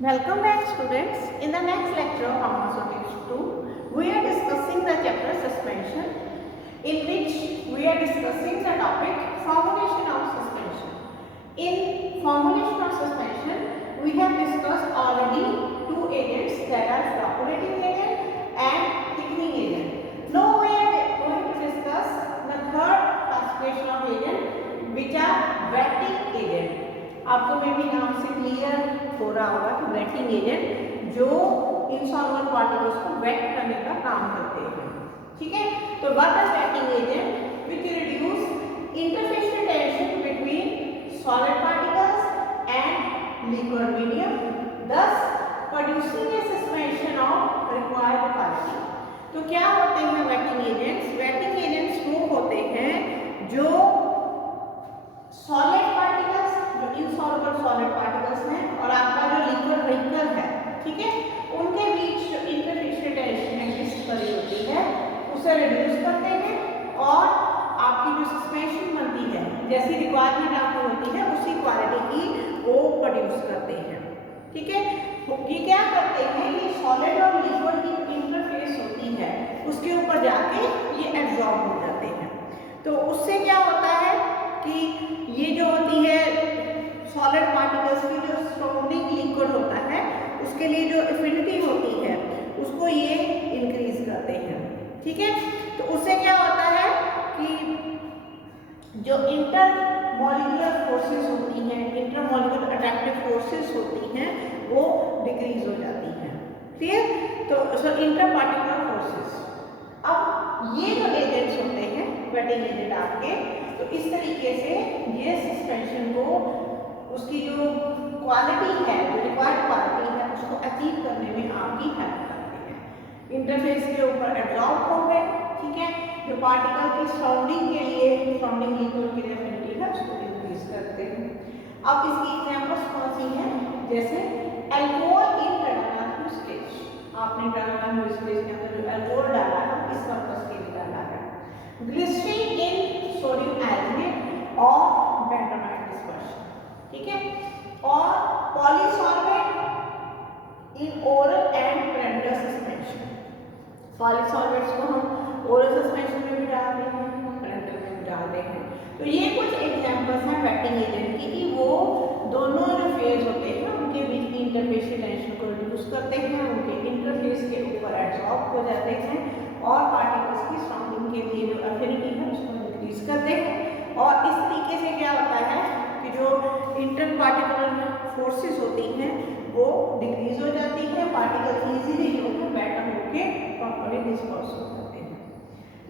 Welcome back students. In the next lecture of Pharmaceutics 2, we are discussing the chapter suspension, in which we are discussing the topic formulation of suspension. In formulation of suspension, we have discussed already two agents, that are flocculating agent and thickening agent. Now we are going to discuss the third classification of agent, which are wetting agent. आपको मे भी नाम से clear हो रहा होगा कि waiting agent जो insolvent particles को वेट करने का काम करते हैं, ठीक है। तो what is waiting agent? Which reduce interfacial tension between solid particles and liquid medium, thus producing A suspension of required quality. तो क्या होते हैं वेटिंग एजेंट्स? वेटिंग एजेंट्स वो होते हैं जो सॉलिड पार्टिकल्स, जो इनसॉल्युबल सॉलिड पार्टिकल्स हैं, और आपका जो लिक्विड व्हीकल है, ठीक है, उनके बीच जो इंटरफेशियल टेंशन एग्जिस्ट करी होती है उसे रिड्यूस करते हैं और आपकी जो सस्पेंशन बनती है, जैसी रिक्वायरमेंट आपको होती है उसी क्वालिटी की वो प्रोड्यूस करते हैं, ठीक है। ये क्या करते हैं? ये सॉलिड और लिक्विड की इंटरफेस होती है उसके ऊपर जाके ये एब्जॉर्ब हो जाते हैं। तो उससे क्या होता है कि ये जो होती है सॉलिड पार्टिकल्स की जो सराउंडिंग लिक्विड होता है उसके लिए जो एफिनिटी होती है उसको ये इंक्रीज करते हैं, ठीक है। तो उससे क्या होता है कि जो इंटर मॉलिक्यूलर फोर्सेस होती हैं, इंटर मॉलिक्यूलर अट्रैक्टिव फोर्सेस होती हैं, वो डिक्रीज हो जाती हैं, क्लियर। तो इंटर पार्टिकुलर फोर्सेस। अब ये जो एजेंट्स होते हैं वेटिंग एजेंट आपके, तो इस तरीके से ये सस्पेंशन को उसकी जो क्वालिटी है, जो रिक्वायर्ड क्वालिटी है, उसको अचीव करने में आपकी हेल्प करते हैं। इंटरफेस के ऊपर एब्जॉर्ब हो गए, ठीक है, जो पार्टिकल की सराउंडिंग के लिए, सराउंडिंग लिक्विड की एफिनिटी है उसको इंक्रीज करते हैं। अब इसकी एग्जांपल्स कौन सी हैं? जैसे अल्कोहल इन टर्नामेंट स्टेज, आपने टर्नामेंट स्टेज के अंदर जो अल्कोहल डाला है इस पर्पस के लिए डाला है। ग्लिसरीन इन सोडियम आर्सेनेट और बेंटामाइड डिस्पर्शन, ठीक है, और polysolvent in oral and parental suspension. पॉलीसॉल्वेंट्स को हम ओरल सस्पेंशन में भी डालते हैं, पेरेंटल में भी डालते हैं। तो ये कुछ एग्जांपल्स हैं वेटिंग एजेंट की कि वो दोनों जो फेज होते हैं उनके बीच की इंटरफेशियल टेंशन को रिड्यूस करते हैं, उनके इंटरफेस के ऊपर एब्जॉर्ब हो जाते हैं और पार्टिकल्स की सराउंडिंग के लिए जो एफिनिटी है उसको इंक्रीज करते हैं। और इस तरीके से क्या होता है कि जो इंटर पार्टिकुलर फोर्सेस होती हैं वो डिक्रीज हो जाती है, पार्टिकल इजीली जो है बेटर होके प्रॉपर्ली डिस्पर्स हो जाते हैं।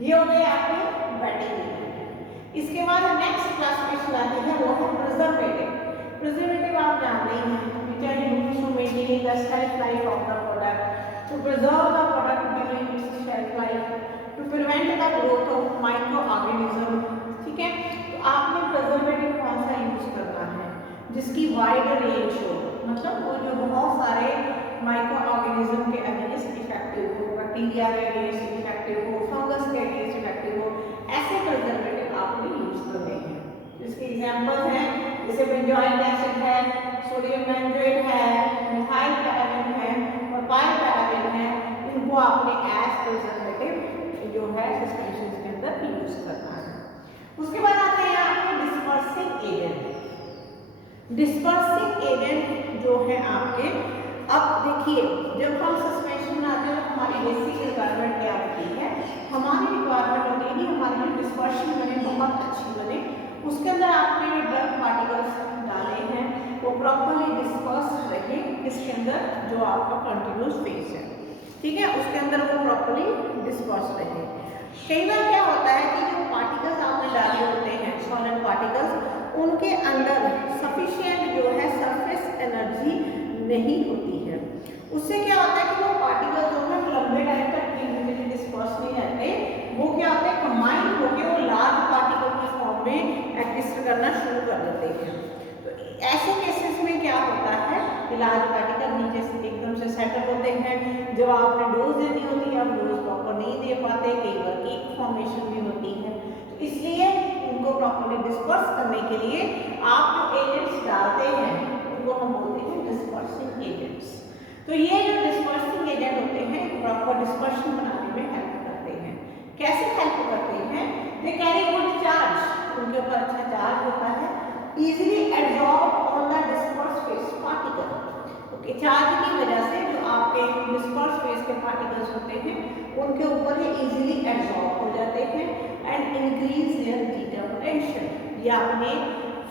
ये हो गए आपके वेटिंग एजेंट। इसके बाद नेक्स्ट क्लासिफिकेशन आती है वो है प्रिजर्वेटिव। प्रिजर्वेटिव आप जानते ही हैं, which are used to maintain the shelf life of the product, to preserve the product during its shelf life, to prevent the growth of microorganism, ठीक है। तो आपने प्रिजर्वेटिव कौन सा यूज करना है जिसकी वाइड रेंज हो, मतलब वो जो बहुत सारे माइक्रो ऑर्गेनिज्म के अगेंस्ट इफेक्टिव हो, बैक्टीरिया के अगेंस्ट इफेक्टिव हो, फंगस के अगेंस्ट इफेक्टिव हो, ऐसे प्रिजर्वेटिव आपने यूज करने हैं। इसके एग्जांपल्स हैं जैसे बेंजोइक एसिड है, सोडियम बेंजोएट है, मिथाइल पैराबेन है और पाइल पैराबेन है। इनको आपने एज प्रिजर्वेटिव जो है सस्पेंशन के अंदर यूज करना है। उसके बाद आते हैं आपके डिस्पर्सिंग एजेंट। डिस्पर्सिंग एजेंट जो है आपके, अब देखिए जब हम सस्पेंशन बनाते हैं तो हमारी बेसिक रिक्वायरमेंट क्या होती है? हमारी रिक्वायरमेंट होती है कि हमारी डिस्पर्शन बने, बहुत अच्छी बने, उसके अंदर आपने जो ड्रग पार्टिकल्स डाले हैं वो प्रॉपर्ली डिस्पर्स रहे, इसके अंदर जो आपका कंटिन्यूस फेज है, ठीक है, उसके अंदर वो प्रॉपर्ली डिस्पर्स रहे। कई बार क्या होता है कि जो पार्टिकल्स आपने डाले होते हैं सॉलिड पार्टिकल्स, उनके अंदर सफिशिएंट जो है सरफेस एनर्जी नहीं होती है। उससे क्या होता है कि वो पार्टिकल जो है लंबे टाइम तक डिस्पर्स नहीं रहते, वो क्या होता है कंबाइन होकर वो लार्ज पार्टिकल के फॉर्म में एग्जिस्ट करना शुरू कर देते हैं। तो ऐसे केसेस में क्या होता है कि लार्ज पार्टिकल नीचे से एकदम से सेटल होते हैं। जब आपने डोज देनी होती है आप डोज प्रॉपर नहीं दे पाते, कई बार केक फॉर्मेशन भी होती है। तो इसलिए उनको प्रॉपर्ली डिस्पर्स करने के लिए आप जो एजेंट्स डालते हैं उनको हम बोलते हैं डिस्पर्सिंग एजेंट्स। पार्टिकल्स होते हैं उनके ऊपर ये इजीली एब्जॉर्ब हो जाते हैं and increase their zeta potential. ये आपने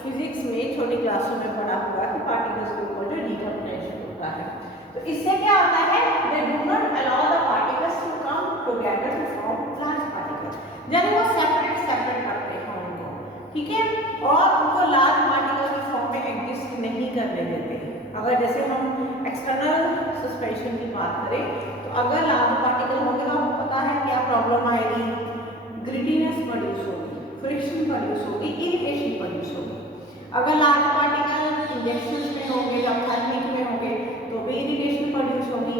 फिजिक्स में छोटी क्लासों में पढ़ा हुआ है पार्टिकल्स के ऊपर जो जीटा पोटेंशियल होता है। तो इससे क्या होता है, they do not allow the particles to come together to form large particles, यानी वो सेपरेट सेपरेट रखते हैं उनको, ठीक है, और उनको लार्ज पार्टिकल के फॉर्म में एग्जिस्ट नहीं करने देते। अगर जैसे हम एक्सटर्नल सस्पेंशन की बात करें तो अगर लार्ज पार्टिकल होंगे तो आपको पता है क्या प्रॉब्लम आएगी, ग्रिटीनेस प्रोड्यूस होगी, फ्रिक्शन प्रोड्यूस होगी, इरिटेशन प्रोड्यूस होगी। अगर लार्ज पार्टिकल इंजेक्शन में होंगे या थर्मिक में होंगे तो भी इरिटेशन प्रोड्यूस होगी,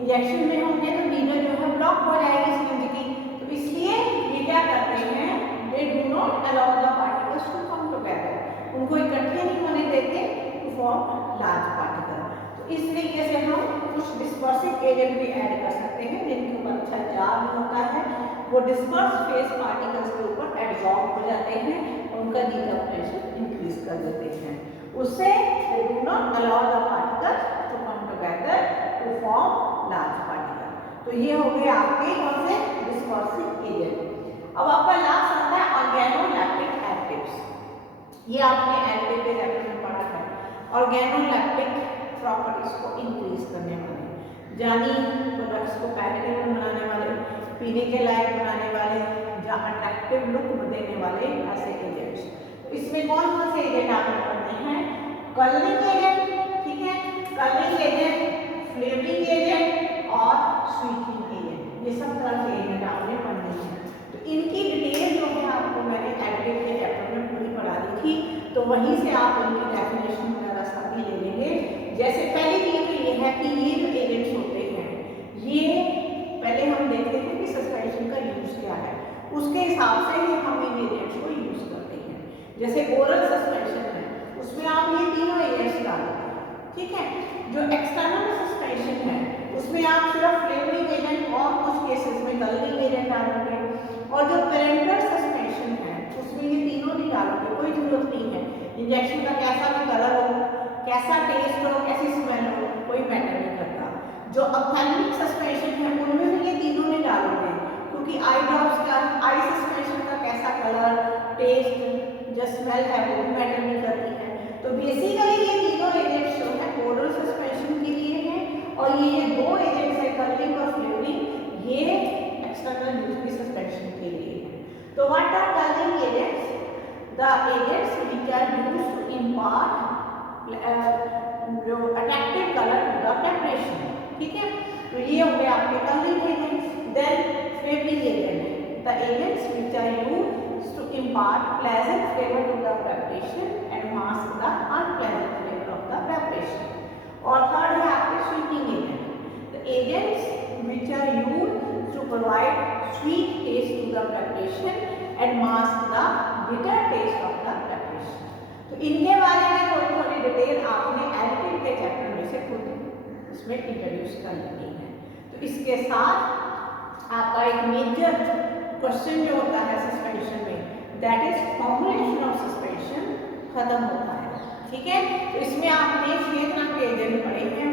इंजेक्शन में होंगे तो नीडल जो है ब्लॉक हो जाएगी सिरिंज की। तो इसलिए ये क्या करते हैं, they do not allow the particles to come together, उनको इकट्ठे नहीं होने देते टू फॉर्म लार्ज पार्टिकल। तो इस तरीके से हम कुछ डिस्पर्सिव एजेंट भी ऐड कर सकते हैं जिनके ऊपर अच्छा चार्ज होता है, वो डिस्पर्स फेस पार्टिकल्स के ऊपर एब्जॉर्ब हो जाते हैं और उनका जीटा पोटेंशियल इंक्रीज कर देते हैं। उससे they do not allow the particles to come together to form large particle. तो ये हो गए आपके कौन से डिस्पर्सिव एजेंट। अब आपका लास्ट आता है ऑर्गेनोलैक्टिक एक्टिव्स। ये आपने एल्डिहाइड के चैप्टर में पढ़ा है। ऑर्गेनोलैक्टिक प्रॉपर्टीज को इंक्रीज करने वाले, यानी प्रोडक्ट्स को पैकेटेबल बनाने वाले, पीने के लायक बनाने वाले, या अट्रैक्टिव लुक देने वाले ऐसे एजेंट्स। तो इसमें कौन कौन से एजेंट आपने पढ़ने हैं, कलरिंग एजेंट, ठीक है, कलरिंग एजेंट, फ्लेवरिंग एजेंट और स्वीटनिंग एजेंट, ये सब तरह के एजेंट आपने पढ़ने हैं। तो इनकी डिटेल जो है आपको मैंने एडिटिव के चैप्टर में पूरी पढ़ा दी थी, तो वहीं से आप इनकी डेफिनेशन वगैरह सभी ले लेंगे। जैसे पहली चीज तो ये है कि ये जो एजेंट्स होते हैं ये पहले हम देखते हैं कि सस्पेंशन का यूज क्या है, उसके हिसाब से ही हम इन एजेंट्स को यूज करते हैं। जैसे ओरल सस्पेंशन है उसमें आप ये तीनों एजेंट्स डालोगे, ठीक है। जो एक्सटर्नल सस्पेंशन है उसमें आप सिर्फ फ्लेवरिंग एजेंट और कुछ केसेस में कलरिंग एजेंट डालोगे, और जो पेरेंटल सस्पेंशन है उसमें ये तीनों नहीं डालोगे, कोई जरूरत नहीं है। इंजेक्शन का कैसा भी कलर हो, कैसा टेस्ट हो, कैसी स्मेल हो, कोई मैटर नहीं करता। जो ऑप्थेल्मिक सस्पेंशन है उनमें भी ये तीनों नहीं डालोगे, क्योंकि आई ड्रॉप्स का आई सस्पेंशन का कैसा कलर, टेस्ट, जो स्मेल है वो भी मैटर नहीं करती है। तो बेसिकली ये तीनों एजेंट्स जो है ओरल सस्पेंशन के लिए हैं, और ये दो एजेंट्स है कलरिंग और फ्लेवरिंग, ये एक्सटर्नल यूज की सस्पेंशन के लिए है। तो what are colouring agents, the agents which are used to impart जो attractive colour to the preparation, ठीक है। तो ये हो गए आपके colouring agents. Then flavouring agent, the agents which are used to impart pleasant flavour to the preparation and mask the unpleasant flavour of the preparation. और third है आपके sweetening agent, the agents which are used to provide sweet taste to the preparation and mask the bitter taste of the preparation. तो इनके बारे में थोड़ी थोड़ी detail आपने एडिटिव के चैप्टर में से खुद इसमें इंट्रोड्यूस कर लेनी है। तो इसके साथ आपका एक मेजर क्वेश्चन जो होता है सस्पेंशन में, that is formulation of suspension, खत्म होता है, ठीक है। तो इसमें आपने 6 तरह के एजेंट पढ़े हैं।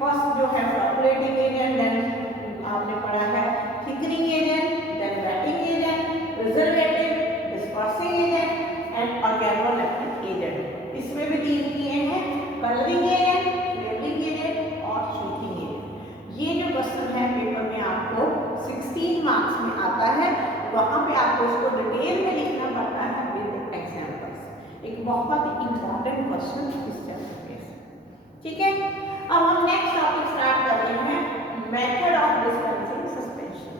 फर्स्ट जो है फॉर्मुलेटिंग एजेंट, देन आपने पढ़ा है thickening agent, then wetting agent, preservative, dispersing agent and organoleptic agent. इसमें भी 3 किए हैं, कलरिंग एजेंट, फ्लेवरिंग एजेंट और स्वीटनिंग एजेंट। ये जो क्वेश्चन है पेपर में आपको 16 मार्क्स में आता है, वहाँ पे आपको इसको डिटेल में लिखना पड़ता है विद एग्जांपल्स। एक बहुत इंपॉर्टेंट क्वेश्चन इस चैप्टर में, ठीक है। अब हम नेक्स्ट टॉपिक स्टार्ट कर रहे हैं, method of dispensing suspension,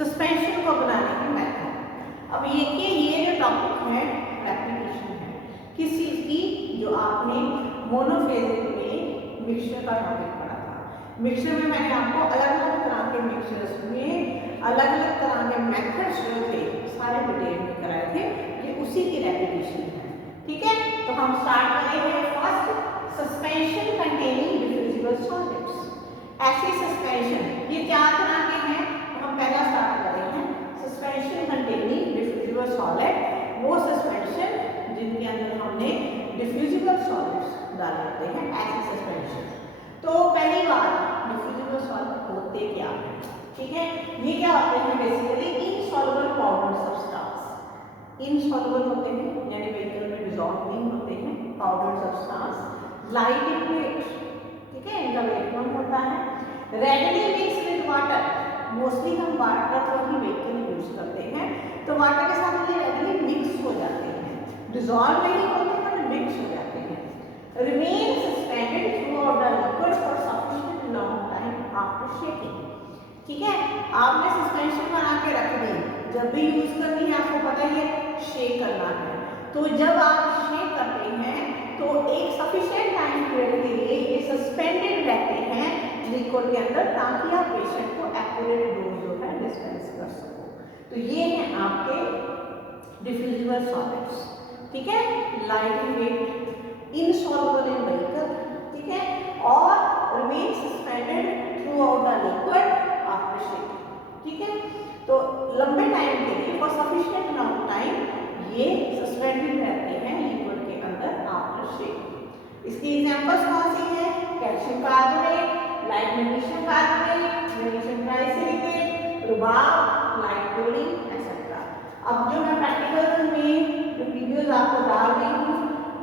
suspension को बनाने की मेथड। अब ये जो टॉपिक है एप्लीकेशन है किस चीज की, जो आपने मोनोफेजिक में मिक्सचर का टॉपिक पढ़ा था। मिक्सचर में मैंने आपको अलग अलग तरह के मिक्सचर्स में अलग अलग तरह के मेथड्स जो थे सारे डिटेल में कराए थे, ये उसी की रेपिटेशन है, ठीक है। तो हम स्टार्ट करेंगे first, suspension containing diffusible solids. ऐसे सस्पेंशन ये 4 तरह के हैं, तो हम पहला स्टार्ट करेंगे सस्पेंशन कंटेनिंग डिफ्यूजिबल सॉलिड, वो सस्पेंशन जिनके अंदर हमने डिफ्यूजिबल सॉलिड्स डाले होते हैं, ऐसे सस्पेंशन। तो पहली बात, डिफ्यूजिबल सॉल्ट होते क्या है, ठीक है। ये क्या होते हैं, basically insoluble powder substance. Insoluble होते हैं यानी व्हीकल में डिसॉल्व नहीं होते हैं, powder substance, light in weight, ठीक है, इनका वेट कम होता है, readily mix with water, mostly हम वाटर को ही व्हीकल यूज करते हैं, तो वाटर के साथ ये रेडली मिक्स हो जाते हैं, डिसॉल्व नहीं होते पर मिक्स हो जाते हैं, remain suspended throughout the liquid for sufficient long time after shaking, ठीक है। आपने सस्पेंशन बना के रख दी, जब भी यूज करनी है आपको पता ही है शेक करना है, तो जब आप शेक करते हैं तो एक सफिशिएंट टाइम पीरियड के लिए ये सस्पेंडेड रहते हैं लिक्विड के अंदर, ताकि आप पेशेंट को एक्यूरेट डोज जो है डिस्पेंस कर सको। तो ये हैं आपके डिफ्यूजिबल सॉलिड्स, ठीक है, light in weight, insoluble in vehicle, ठीक है, और remain suspended throughout the liquid after shaking, ठीक है। तो लंबे टाइम के लिए फॉर सफिशिएंट लॉन्ग टाइम ये सस्पेंडेड रहते हैं लिक्विड के अंदर आफ्टर शेकिंग। इसकी एग्जांपल्स कौन सी है, calcium carbonate, light magnesium carbonate, magnesium trisilicate, rhubarb, light chlorine etcetera. अब जो मैं प्रैक्टिकल में जो वीडियोस आपको डाल रही हूँ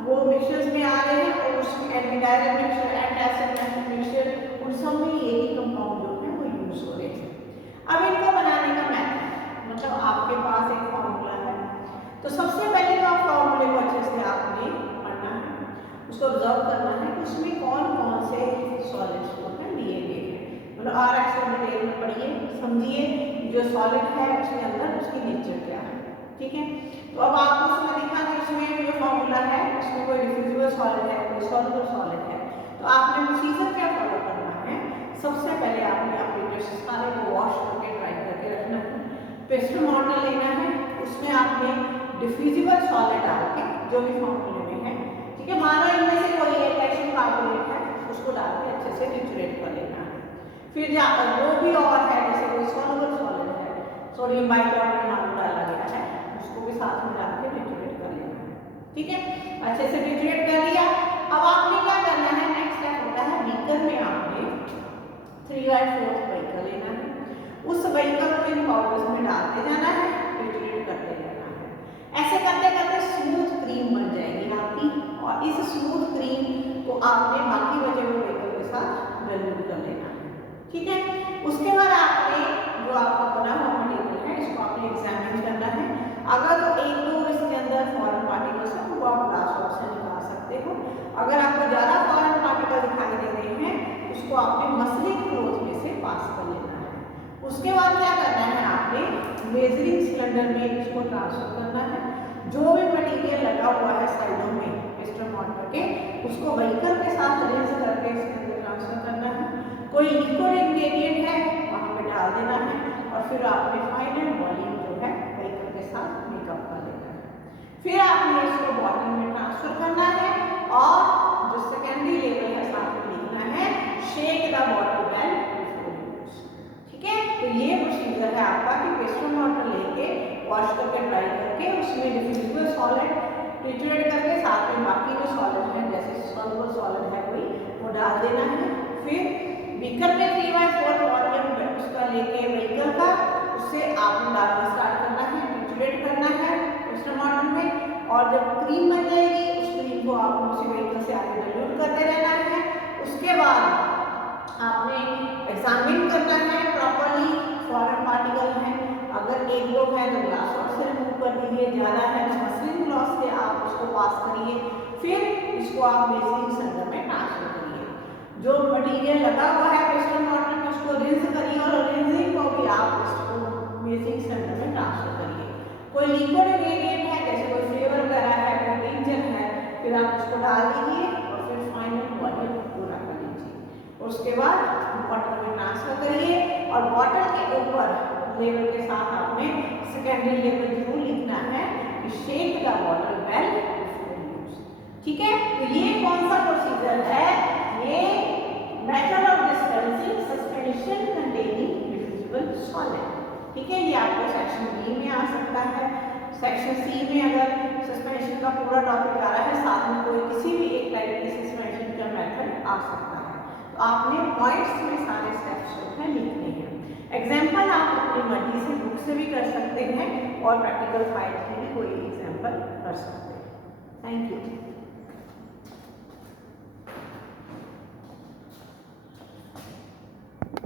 वो मिक्सचर्स में आ रहे हैं, और उसमें एल्डिहाइड मिक्सचर, एंटासिड मिक्सचर, उन सब में यही कंपाउंड जो है वो यूज हो रहे हैं। अब इनको बनाने का मेथड, मतलब आपके पास एक फॉर्मूला है, तो सबसे पहले तो आप फॉर्मूले को अच्छे से आपने पढ़ना है, उसको ऑब्जर्व करना है कि उसमें कौन कौन से सॉलिड्स को लिए गए हैं, मतलब RX को डिटेल में पढ़िए, समझिए जो सॉलिड है उसके अंदर उसकी नेचर क्या है, ठीक है। तो अब आपको उसमें दिखा कि उसमें जो फॉर्मूला है उसमें कोई डिफ्यूजिबल सॉलिड है, कोई सॉल्युबल सॉलिड है, तो आपने प्रोसीजर क्या फॉलो करना है, सबसे पहले आपने अपने ब्रश सारे को वॉश करके ड्राई करके रखना है, पेस्टल मॉडल लेना है, उसमें आपने डिफ्यूजिबल सॉलिड डाल के जो भी फॉर्मूले में है, ठीक है, मानो इनमें से कोई एक कैल्शियम कार्बोनेट है उसको डाल के अच्छे से टिट्रेट कर लेना है, फिर जो भी और है जैसे कोई सॉल्युबल सॉलिड है, सोडियम बाइकार्बोनेट नाम डाला गया है, उसको भी साथ में डाल के टिट्रेट कर लेना है, ठीक है, अच्छे से टिट्रेट कर लिया। अब आपने क्या करना है, नेक्स्ट स्टेप होता है बीकर में आपने 3/4 व्हीकल लेना है, उस व्हीकल को इन पाउडर्स में डालते जाना है, टिट्रेट करते जाना है, ऐसे करते करते स्मूथ क्रीम बन जाएगी आपकी, और इस स्मूथ क्रीम को आपने बाकी बचे हुए व्हीकल के साथ डाइल्यूट कर लेना है, ठीक है। उसके बाद आपने जो आपका बना हुआ मटेरियल है इसको आपने एग्जामिन करना है, अगर तो एक दो इसके अंदर फॉरेन पार्टिकल्स है तो आप ग्लास शॉट से निकाल सकते हो, अगर आपको ज़्यादा फॉरेन पार्टिकल दिखाई दे रहे हैं उसको आपने मसलिन क्लोथ में से पास कर लेना है। उसके बाद क्या करना है, आपने मेजरिंग सिलेंडर में इसको ट्रांसफर करना है, जो भी मटेरियल लगा हुआ है साइडों में पेस्टल मॉडल के उसको व्हीकल के साथ अरेंज करके इसके अंदर ट्रांसफर करना है, कोई लिक्विड इंग्रेडिएंट है वहाँ पे डाल देना है, और फिर आपने फाइनल वॉल्यूम जो है व्हीकल के साथ मेकअप कर लेना है, फिर आपने इसको बॉटल में ट्रांसफर करना है, और जो सेकेंडरी लेवल है साथ में लिखना है shake the bottle well before use, ठीक है। तो ये प्रोसीजर है आपका कि पेस्टल मॉडल लेके वॉश करके ड्राई करके उसमें डिफ्यूजिबल सॉलिड टिट्रेट करके साथ में बाकी जो सॉलिड है जैसे सॉल्युबल सॉलिड है कोई वो डाल देना है, फिर बीकर में 3/4 वॉल्यूम उसका लेके व्हीकल का उससे आपने डालना स्टार्ट करना है, टिट्रेट करना है पेस्टल मॉडल में, और जब क्रीम बन जाएगी उस क्रीम को आपने उसी व्हीकल से आगे डाइल्यूट करते रहना है। उसके बाद आपने एग्जामिन करना है प्रॉपर्ली, फॉरेन पार्टिकल है अगर एक दो है तो ग्लास शॉट से रिमूव कर दीजिए, ज़्यादा है तो मसलिन क्लॉथ से आप उसको पास करिए, फिर इसको आप मेजरिंग सिलेंडर में ट्रांसफर करिए, जो मटेरियल लगा हुआ है पेस्टल मॉडल में उसको रिंस करिए, और रिंसिंग को भी आप इसको मेजरिंग सिलेंडर में ट्रांसफर करिए। कोई लिक्विड इंग्रेडिएंट है जैसे कोई फ्लेवर वगैरह है, कोई टिंचर है, फिर आप उसको डाल दीजिए और फिर फाइनल वॉल्यूम पूरा कर लीजिए, उसके बाद बॉटल में ट्रांसफर करिए, और बॉटल के ऊपर लेवल के साथ आपने सेकेंडरी लेवल जरूर लिखना है कि shake the bottle well before use, ठीक है। तो ये कौन सा प्रोसीजर है, ये method of dispensing suspension containing diffusible solid, ठीक है। ये आपको सेक्शन बी में आ सकता है, सेक्शन सी में अगर सस्पेंशन का पूरा टॉपिक आ रहा है साथ में कोई किसी भी एक टाइप की सस्पेंशन का मेथड आ सकता है। तो आपने पॉइंट्स में सारे स्टेप्स जो है लिखने हैं। एग्जाम्पल आप अपनी मर्जी से बुक से भी कर सकते हैं और प्रैक्टिकल फाइल से भी कोई एग्जाम्पल कर सकते हैं। Thank you.